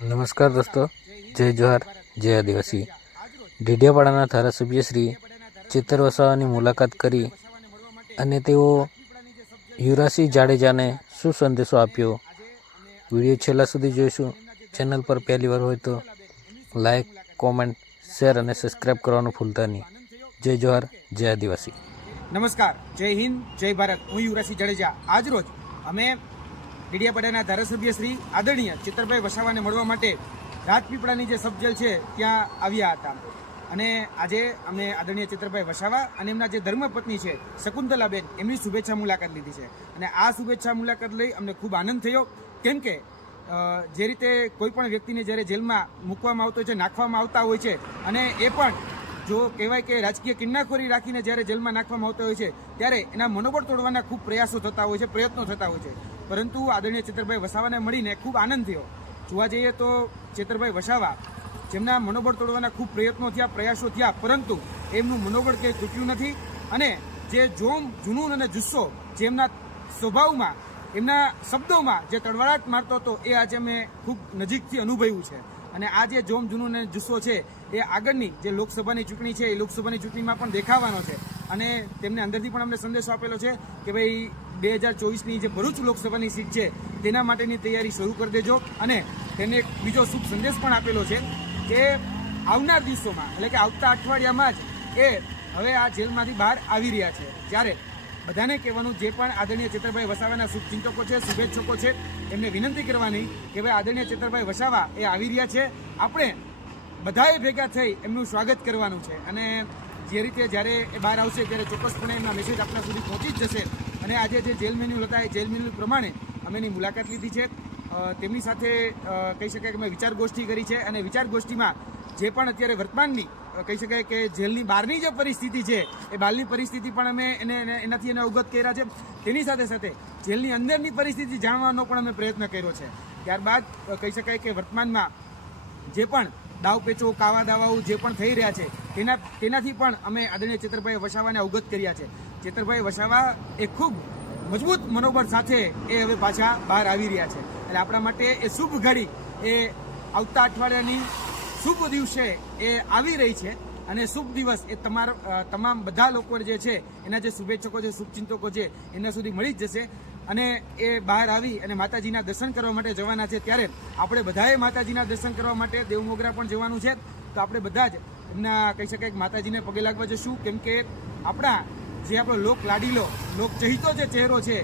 નમસ્કાર દોસ્તો, જય જોહાર, જય આદિવાસી. ઢીડિયાપાડાના ધારાસભ્ય શ્રી ચેતર વસાવાની મુલાકાત કરી અને તેઓ યુવરાજસિંહ જાડેજાને શું સંદેશો આપ્યો, વિડીયો છેલ્લા સુધી જોઈશું. ચેનલ પર પહેલી વાર હોય તો લાઈક, કોમેન્ટ, શેર અને સબસ્ક્રાઈબ કરવાનું ભૂલતા નહીં. જય જોહાર, જય આદિવાસી. નમસ્કાર, જય હિન્દ, જય ભારત. હું યુવરાજસિંહ જાડેજા. આજરોજ અમે ઢીડિયાપાડાના ધારાસભ્ય શ્રી આદરણીય ચેતરભાઈ વસાવાને મળવા માટે રાજપીપળાની જે સબજેલ છે ત્યાં આવ્યા હતા. અને આજે અમે આદરણીય ચેતરભાઈ વસાવા અને એમના જે ધર્મપત્ની છે શકુંતલાબેન, એમની શુભેચ્છા મુલાકાત લીધી છે. અને આ શુભેચ્છા મુલાકાત લઈ અમને ખૂબ આનંદ થયો, કેમ કે જે રીતે કોઈ પણ વ્યક્તિને જ્યારે જેલમાં મૂકવામાં આવતો હોય છે, નાખવામાં આવતા હોય છે, અને એ પણ જો કહેવાય કે રાજકીય કિન્નાખોરી રાખીને જ્યારે જેલમાં નાખવામાં આવતા હોય છે, ત્યારે એના મનોબળ તોડવાના ખૂબ પ્રયાસો થતા હોય છે, પ્રયત્નો થતા હોય છે. પરંતુ આદરણીય ચેતરભાઈ વસાવાને મળીને ખૂબ આનંદ થયો. જોવા જઈએ તો ચેતરભાઈ વસાવા, જેમના મનોબળ તોડવાના ખૂબ પ્રયત્નો થયા, પ્રયાસો થયા, પરંતુ એમનું મનોબળ કંઈ તૂટ્યું નથી. અને જે જોમ, જુનૂન અને જુસ્સો જે એમના સ્વભાવમાં, એમના શબ્દોમાં જે તડવાડાટ મારતો હતો, એ આજે મેં ખૂબ નજીકથી અનુભવ્યું છે. અને આ જે જોમ, જુનૂન અને જુસ્સો છે એ આગળની જે લોકસભાની ચૂંટણી છે એ લોકસભાની ચૂંટણીમાં પણ દેખાવાનો છે. અને તેમને અંદરથી પણ અમને સંદેશો આપેલો છે કે ભાઈ 2024ની જે ભરૂચ લોકસભાની સીટ છે તેના માટેની તૈયારી શરૂ કરી દેજો. અને તેને એક બીજો શુભ સંદેશ પણ આપેલો છે કે આવનાર દિવસોમાં, એટલે કે આવતા અઠવાડિયામાં જ એ હવે આ જેલમાંથી બહાર આવી રહ્યા છે. જ્યારે બધાને કહેવાનું, જે પણ આદરણીય ચેતરભાઈ વસાવાના શુભચિંતકો છે, શુભેચ્છકો છે, એમને વિનંતી કરવાની કે ભાઈ આદરણીય ચેતરભાઈ વસાવા એ આવી રહ્યા છે, આપણે બધાએ ભેગા થઈ એમનું સ્વાગત કરવાનું છે. અને જે રીતે જ્યારે એ બહાર આવશે ત્યારે ચોક્કસપણે એમના મેસેજ આપણા સુધી પહોંચી જ જશે. અને આજે જે જેલ મેન્યુઅલ હતા એ જેલ મેન્યુઅલ પ્રમાણે અમે એની મુલાકાત લીધી છે. તેમની સાથે કહી શકાય કે અમે વિચાર ગોષ્ઠી કરી છે. અને વિચાર ગોષ્ઠીમાં જે પણ અત્યારે વર્તમાનની કહી શકાય કે જેલની બહારની જે પરિસ્થિતિ છે એ બહારની પરિસ્થિતિ પણ અમે એનાથી એને અવગત કર્યા છે. તેની સાથે સાથે જેલની અંદરની પરિસ્થિતિ જાણવાનો પણ અમે પ્રયત્ન કર્યો છે. ત્યારબાદ કહી શકાય કે વર્તમાનમાં જે પણ દાવપેચો, કાવા દાવાઓ જે પણ થઈ રહ્યા છે તેનાથી પણ અમે આદરણીય ચેતરભાઈ વસાવાને અવગત કર્યા છે. ચેતરભાઈ વસાવા એ ખૂબ મજબૂત મનોબળ સાથે એ હવે પાછા બહાર આવી રહ્યા છે. એટલે આપણા માટે એ શુભ ઘડી, એ આવતા અઠવાડિયાની શુભ દિવસે એ આવી રહી છે. અને શુભ દિવસ એ તમામ બધા લોકો જે છે એના જે શુભેચ્છકો છે, શુભચિંતકો છે, એના સુધી મળી જ જશે. અને એ બહાર આવી અને માતાજીના દર્શન કરવા માટે જવાના છે. ત્યારે આપણે બધાએ માતાજીના દર્શન કરવા માટે દેવમોગરા પણ જવાનું છે. તો આપણે બધા જ એમના કહી શકાય કે માતાજીને પગે લાગવા જશું, કેમ કે આપણા જે આપણો લોક લાડીલો, લોક ચહિતો જે ચહેરો છે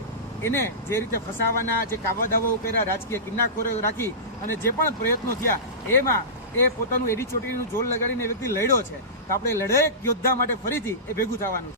એને જે રીતે ફસાવાના, જે કાવા દાવાઓ કર્યા, રાજકીય કિન્નાખોરીઓ રાખી અને જે પણ પ્રયત્નો થયા, એમાં એ પોતાનું એડી ચોટીનું જોર લગાડીને વ્યક્તિ લડ્યો છે. તો આપણે લડાયક યોદ્ધા માટે ફરીથી એ ભેગું થવાનું છે.